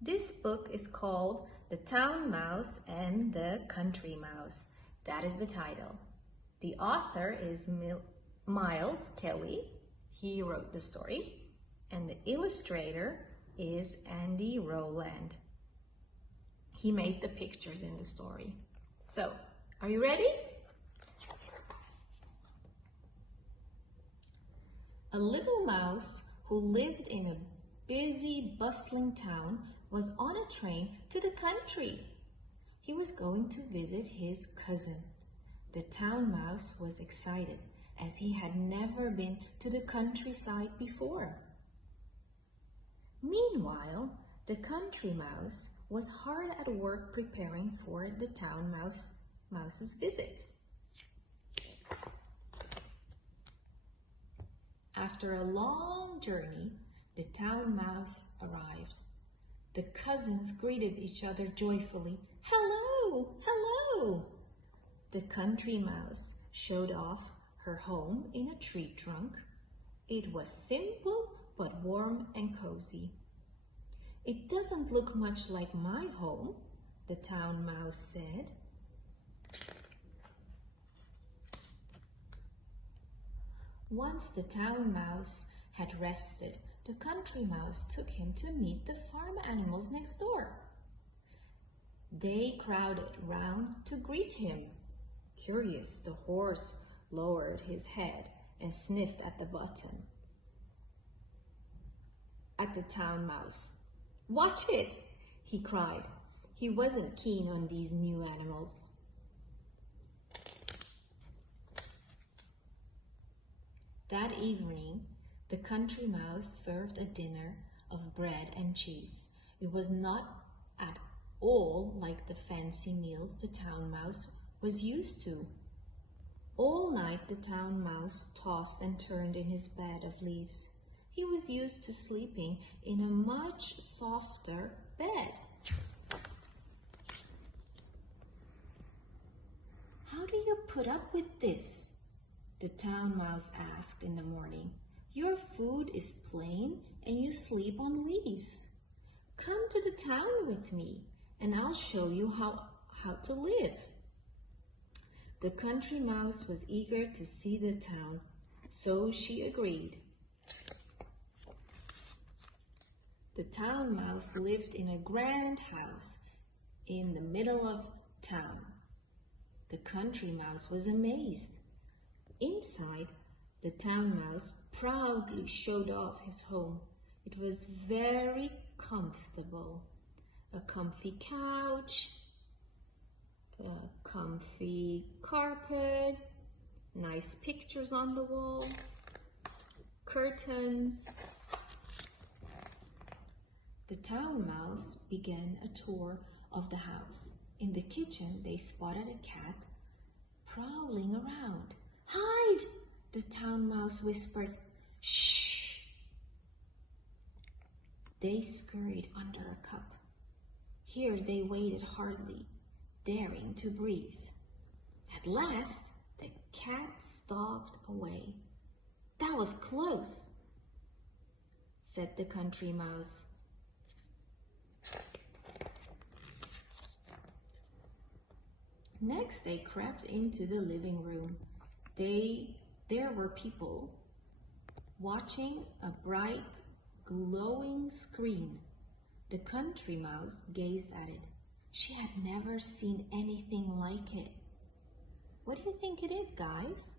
This book is called The Town Mouse and the Country Mouse. That is the title. The author is Miles Kelly. He wrote the story. And the illustrator is Andy Rowland. He made the pictures in the story. So, are you ready? A little mouse who lived in a busy, bustling town was on a train to the country. He was going to visit his cousin. The town mouse was excited as he had never been to the countryside before. Meanwhile, the country mouse was hard at work preparing for the town mouse's visit. After a long journey, the town mouse arrived. The cousins greeted each other joyfully. "Hello, hello!" The country mouse showed off her home in a tree trunk. It was simple but warm and cozy. "It doesn't look much like my home," the town mouse said. Once the town mouse had rested, the country mouse took him to meet the farm animals next door. They crowded round to greet him. Curious, the horse lowered his head and sniffed at the button. At the town mouse. "Watch it!" he cried. He wasn't keen on these new animals. That evening, the country mouse served a dinner of bread and cheese. It was not at all like the fancy meals the town mouse was used to. All night the town mouse tossed and turned in his bed of leaves. He was used to sleeping in a much softer bed. "How do you put up with this?" the town mouse asked in the morning. "Your food is plain and you sleep on leaves. Come to the town with me and I'll show you how to live." The country mouse was eager to see the town, so she agreed. The town mouse lived in a grand house in the middle of town. The country mouse was amazed. Inside, the town mouse proudly showed off his home. It was very comfortable. A comfy couch, a comfy carpet, nice pictures on the wall, curtains. The town mouse began a tour of the house. In the kitchen, they spotted a cat prowling around. "Hide!" the town mouse whispered. "Shh!" They scurried under a cup. Here they waited hardly, daring to breathe. At last, the cat stalked away. "That was close," said the country mouse. Next, they crept into the living room. There were people watching a bright, glowing screen. The country mouse gazed at it. She had never seen anything like it. What do you think it is, guys?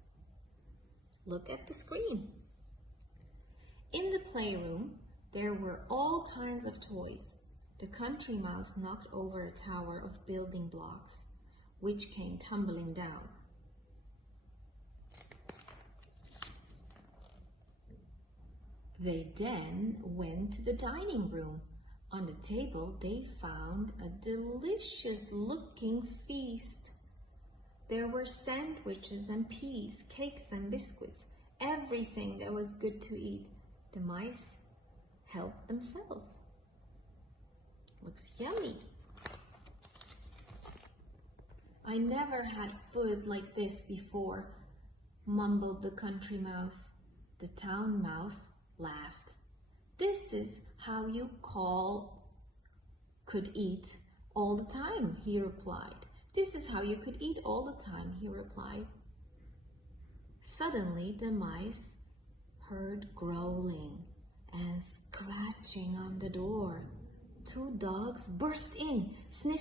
Look at the screen. In the playroom, there were all kinds of toys. The country mouse knocked over a tower of building blocks, which came tumbling down. They then went to the dining room. On the table, they found a delicious-looking feast. There were sandwiches and peas, cakes and biscuits, everything that was good to eat. The mice helped themselves. Looks yummy. "I never had food like this before," mumbled the country mouse. The town mouse laughed. "This is how you call could eat all the time, he replied. This is how you could eat all the time, he replied. Suddenly, the mice heard growling and scratching on the door. Two dogs burst in, sniffing